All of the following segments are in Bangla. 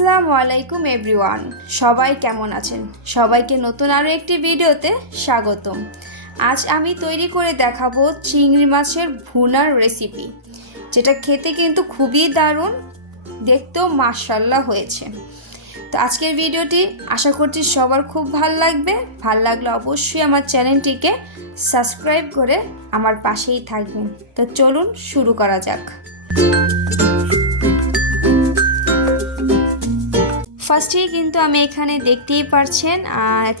আসসালামু আলাইকুম, এভরিওয়ান। সবাই কেমন আছেন? সবাইকে নতুন আরও একটি ভিডিওতে স্বাগতম। আজ আমি তৈরি করে দেখাবো চিংড়ি মাছের ভুনার রেসিপি যেটা খেতে কিন্তু খুবই দারুণ, দেখতেও মাসাল্লাহ হয়েছে। তো আজকের ভিডিওটি আশা করছি সবার খুব ভালো লাগবে। ভালো লাগলে অবশ্যই আমার চ্যানেলটিকে সাবস্ক্রাইব করে আমার পাশেই থাকবেন। তো চলুন শুরু করা যাক। ফার্স্টেই কিন্তু আমি এখানে দেখতেই পারছেন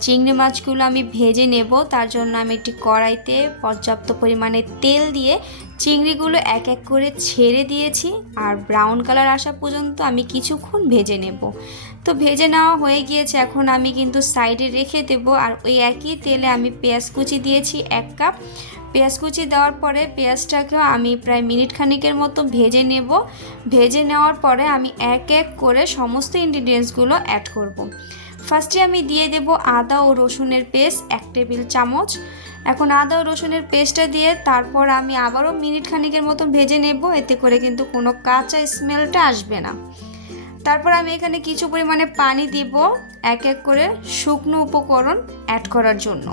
চিংড়ি মাছগুলো আমি ভেজে নেব। তার জন্য আমি একটি কড়াইতে পর্যাপ্ত পরিমাণে তেল দিয়ে চিংড়িগুলো এক এক করে ছেড়ে দিয়েছি আর ব্রাউন কালার আসা পর্যন্ত আমি কিছুক্ষণ ভেজে নেব। তো ভেজে নেওয়া হয়ে গিয়েছে, এখন আমি কিন্তু সাইডে রেখে দেব আর ওই একই তেলে আমি পেঁয়াজ কুচি দিয়েছি এক কাপ পেঁয়াজ কুচি দেওয়ার পরে পেঁয়াজটাকেও আমি প্রায় মিনিট খানিকের মতো ভেজে নেব। ভেজে নেওয়ার পরে আমি এক এক করে সমস্ত ইনগ্রিডিয়েন্টসগুলো অ্যাড করব। ফার্স্টে আমি দিয়ে দেব আদা ও রসুনের পেস্ট এক টেবিল চামচ। এখন আদা ও রসুনের পেস্টটা দিয়ে তারপর আমি আবারও মিনিট খানিকের মতো ভেজে নেব, এতে করে কিন্তু কোনো কাঁচা স্মেলটা আসবে না। তারপর আমি এখানে কিছু পরিমাণে পানি দিব, এক এক করে শুকনো উপকরণ অ্যাড করার জন্য।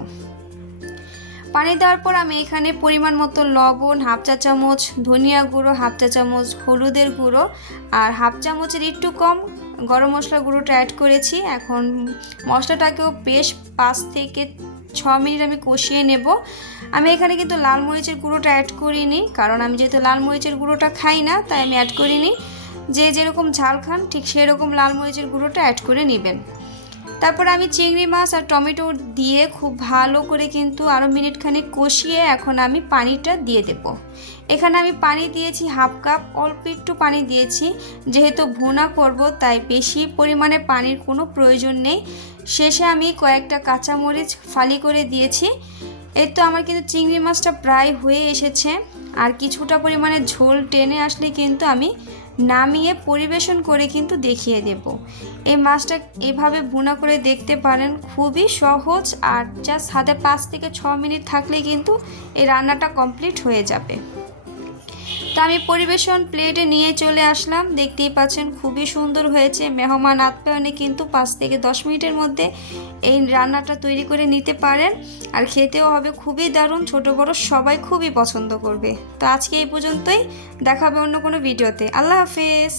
পানি দেওয়ার পর আমি এখানে পরিমাণ মতো লবণ, হাফ চা চামচ ধনিয়া গুঁড়ো, হাফ চা চামচ হলুদের গুঁড়ো, আর হাফ চামচের একটু কম গরম মশলা গুঁড়োটা অ্যাড করেছি। এখন মশলাটাকেও বেশ পাঁচ থেকে ছ মিনিট আমি কষিয়ে নেব। আমি এখানে কিন্তু লাল মরিচের গুঁড়োটা অ্যাড করিনি, কারণ আমি যেহেতু লাল মরিচের গুঁড়োটা খাই না, তাই আমি অ্যাড করিনি। যে যেরকম ঝাল খান, ঠিক সেরকম লাল মরিচের গুঁড়োটা অ্যাড করে নেবেন। তারপর আমি চিংড়ি মাছ আর টমেটো দিয়ে খুব ভালো করে কিন্তু আরও মিনিটখানেক কষিয়ে এখন আমি পানিটা দিয়ে দেব। এখানে আমি পানি দিয়েছি হাফ কাপ, অল্প একটু পানি দিয়েছি। যেহেতু ভুনা করব, তাই বেশি পরিমাণে পানির কোনো প্রয়োজন নেই। শেষে আমি কয়েকটা কাঁচামরিচ ফালি করে দিয়েছি। এই তো আমার কিন্তু চিংড়ি মাছটা প্রায় হয়ে এসেছে। আর কিছুটা পরিমাণে ঝোল টেনে আসলে কিন্তু আমি নামিয়ে পরিবেশন করে কিন্তু দেখিয়ে দেব। এই মাছটা এভাবে ভুনা করে দেখতে পারেন, খুবই সহজ আর জাস্ট হাতে পাঁচ থেকে ছ মিনিট থাকলে কিন্তু এই রান্নাটা কমপ্লিট হয়ে যাবে। তো আমি পরিবেশন প্লেটে নিয়ে চলে আসলাম। দেখতেই পাচ্ছেন খুবই সুন্দর হয়েছে। মেহমান আপ্যায়নে কিন্তু পাঁচ থেকে দশ মিনিটের মধ্যে এই রান্নাটা তৈরি করে নিতে পারেন। আর খেতেও হবে খুবই দারুণ। ছোট, বড় সবাই খুবই পছন্দ করবে। তো আজকে এই পর্যন্তই। দেখাবে অন্য কোনো ভিডিওতে। আল্লাহ হাফেজ।